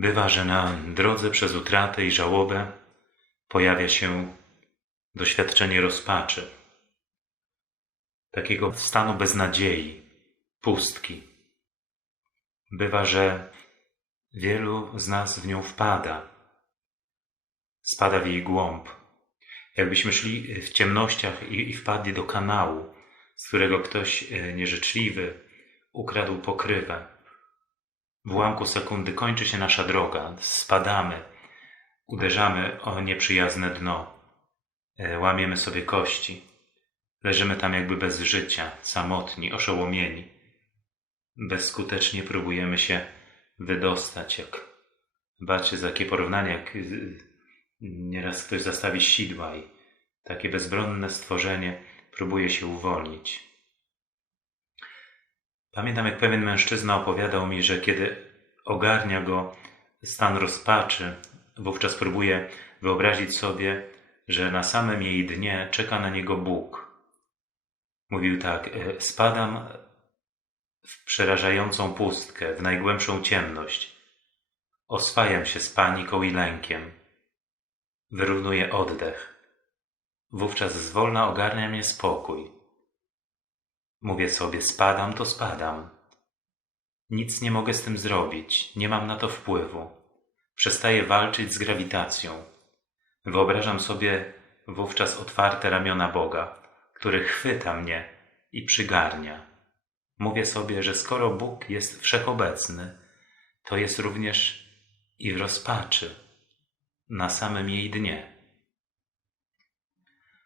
Bywa, że na drodze przez utratę i żałobę pojawia się doświadczenie rozpaczy, takiego stanu beznadziei, pustki. Bywa, że wielu z nas w nią wpada, spada w jej głąb, jakbyśmy szli w ciemnościach i, i wpadli do kanału, z którego ktoś e, nieżyczliwy ukradł pokrywę. W ułamku sekundy kończy się nasza droga, spadamy, uderzamy o nieprzyjazne dno, e, łamiemy sobie kości, leżymy tam jakby bez życia, samotni, oszołomieni. Bezskutecznie próbujemy się wydostać, jak bacie za takie porównanie, jak y, nieraz ktoś zastawi sidła i takie bezbronne stworzenie próbuje się uwolnić. Pamiętam, jak pewien mężczyzna opowiadał mi, że kiedy ogarnia go stan rozpaczy, wówczas próbuje wyobrazić sobie, że na samym jej dnie czeka na niego Bóg. Mówił tak: "E, Spadam w przerażającą pustkę, w najgłębszą ciemność. Oswajam się z paniką i lękiem. Wyrównuję oddech. Wówczas zwolna ogarnia mnie spokój. Mówię sobie, spadam, to spadam. Nic nie mogę z tym zrobić, nie mam na to wpływu. Przestaję walczyć z grawitacją. Wyobrażam sobie wówczas otwarte ramiona Boga, który chwyta mnie i przygarnia. Mówię sobie, że skoro Bóg jest wszechobecny, to jest również i w rozpaczy, na samym jej dnie.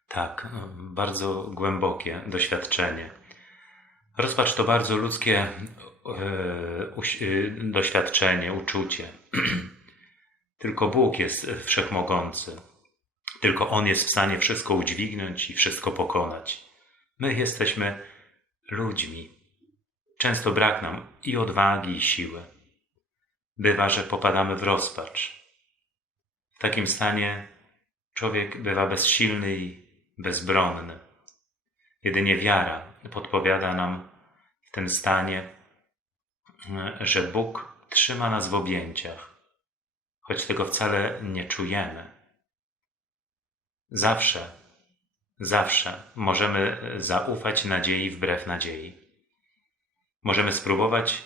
Tak, bardzo głębokie doświadczenie. Rozpacz to bardzo ludzkie e, e, doświadczenie, uczucie. Tylko Bóg jest wszechmogący. Tylko On jest w stanie wszystko udźwignąć i wszystko pokonać. My jesteśmy ludźmi. Często brak nam i odwagi, i siły. Bywa, że popadamy w rozpacz. W takim stanie człowiek bywa bezsilny i bezbronny. Jedynie wiara podpowiada nam w tym stanie, że Bóg trzyma nas w objęciach, choć tego wcale nie czujemy. Zawsze, zawsze możemy zaufać nadziei wbrew nadziei. Możemy spróbować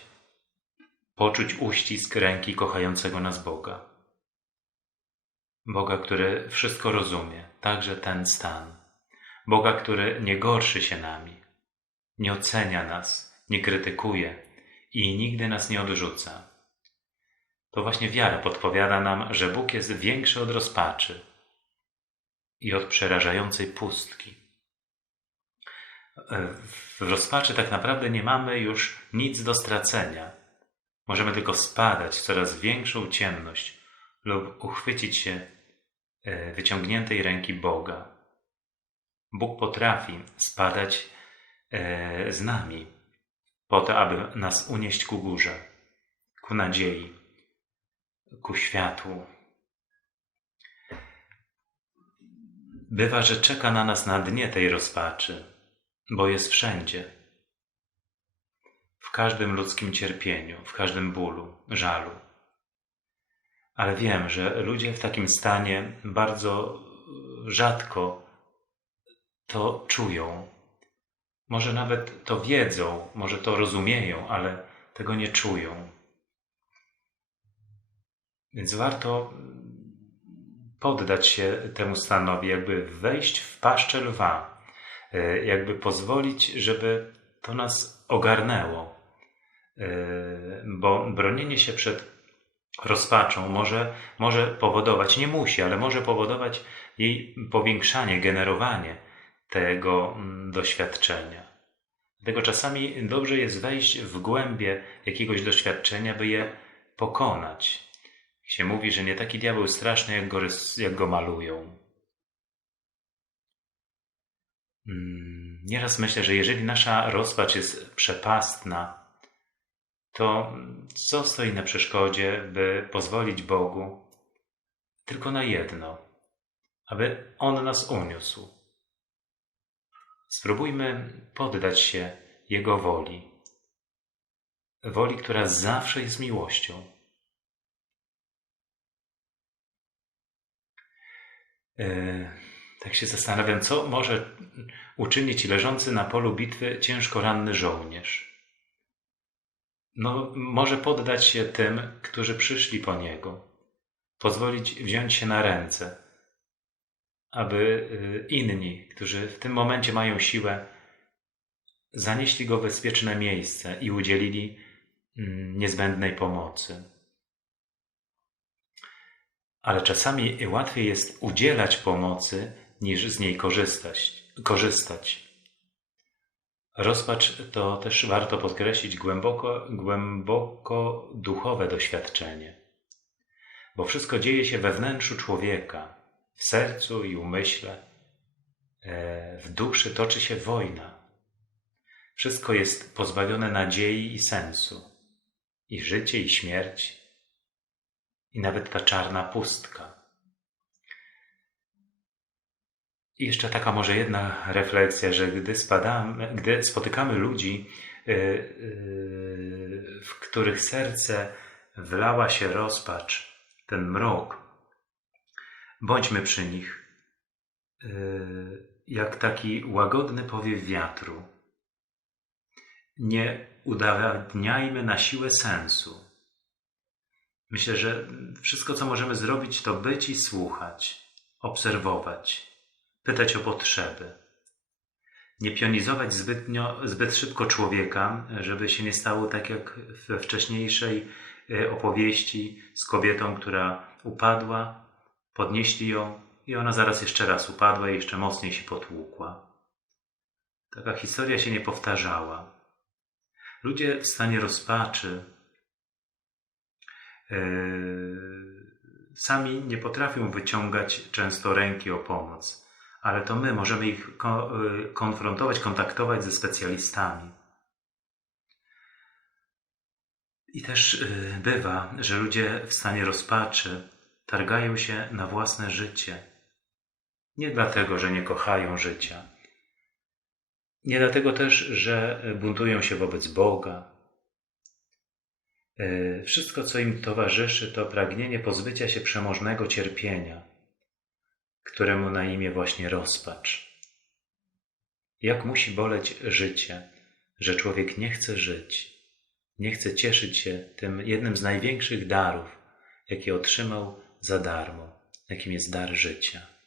poczuć uścisk ręki kochającego nas Boga. Boga, który wszystko rozumie, także ten stan. Boga, który nie gorszy się nami, nie ocenia nas, nie krytykuje i nigdy nas nie odrzuca. To właśnie wiara podpowiada nam, że Bóg jest większy od rozpaczy i od przerażającej pustki. W rozpaczy tak naprawdę nie mamy już nic do stracenia. Możemy tylko spadać w coraz większą ciemność lub uchwycić się e, wyciągniętej ręki Boga. Bóg potrafi spadać z nami, po to, aby nas unieść ku górze, ku nadziei, ku światłu. Bywa, że czeka na nas na dnie tej rozpaczy, bo jest wszędzie. W każdym ludzkim cierpieniu, w każdym bólu, żalu. Ale wiem, że ludzie w takim stanie bardzo rzadko to czują. Może nawet to wiedzą, może to rozumieją, ale tego nie czują. Więc warto poddać się temu stanowi, jakby wejść w paszczę lwa, e, jakby pozwolić, żeby to nas ogarnęło. E, bo bronienie się przed rozpaczą może, może powodować, nie musi, ale może powodować jej powiększanie, generowanie tego mm, doświadczenia. Dlatego czasami dobrze jest wejść w głębie jakiegoś doświadczenia, by je pokonać. Się mówi, że nie taki diabeł straszny, jak go, jak go malują. Mm, Nieraz myślę, że jeżeli nasza rozpacz jest przepastna, to co stoi na przeszkodzie, by pozwolić Bogu tylko na jedno, aby On nas uniósł. Spróbujmy poddać się Jego woli, woli, która zawsze jest miłością. E, tak się zastanawiam, co może uczynić leżący na polu bitwy ciężko ranny żołnierz. No, może poddać się tym, którzy przyszli po niego, pozwolić wziąć się na ręce aby y, inni, którzy w tym momencie mają siłę, zanieśli go w bezpieczne miejsce i udzielili mm, niezbędnej pomocy. Ale czasami łatwiej jest udzielać pomocy, niż z niej korzystać. korzystać. Rozpacz to też warto podkreślić głęboko, głęboko duchowe doświadczenie, bo wszystko dzieje się we wnętrzu człowieka, w sercu i umyśle, e, w duszy toczy się wojna. Wszystko jest pozbawione nadziei i sensu, i życie, i śmierć, i nawet ta czarna pustka. I jeszcze taka może jedna refleksja, że gdy, spadamy, gdy spotykamy ludzi, y, y, w których serce wlała się rozpacz, ten mrok, bądźmy przy nich y, jak taki łagodny powiew wiatru. Nie udowadniajmy na siłę sensu. Myślę, że wszystko, co możemy zrobić, to być i słuchać, obserwować pytać o potrzeby. Nie pionizować zbytnio, zbyt szybko człowieka, żeby się nie stało tak jak we wcześniejszej e, opowieści z kobietą, która upadła, podnieśli ją i ona zaraz jeszcze raz upadła i jeszcze mocniej się potłukła. Taka historia się nie powtarzała. Ludzie w stanie rozpaczy yy, sami nie potrafią wyciągać często ręki o pomoc ale to my możemy ich y, konfrontować, kontaktować ze specjalistami. I też y, bywa, że ludzie w stanie rozpaczy targają się na własne życie. Nie dlatego, że nie kochają życia. Nie dlatego też, że buntują się wobec Boga. Y, wszystko, co im towarzyszy, to pragnienie pozbycia się przemożnego cierpienia któremu na imię właśnie rozpacz. Jak musi boleć życie, że człowiek nie chce żyć, nie chce cieszyć się tym jednym z największych darów, jakie otrzymał za darmo, jakim jest dar życia.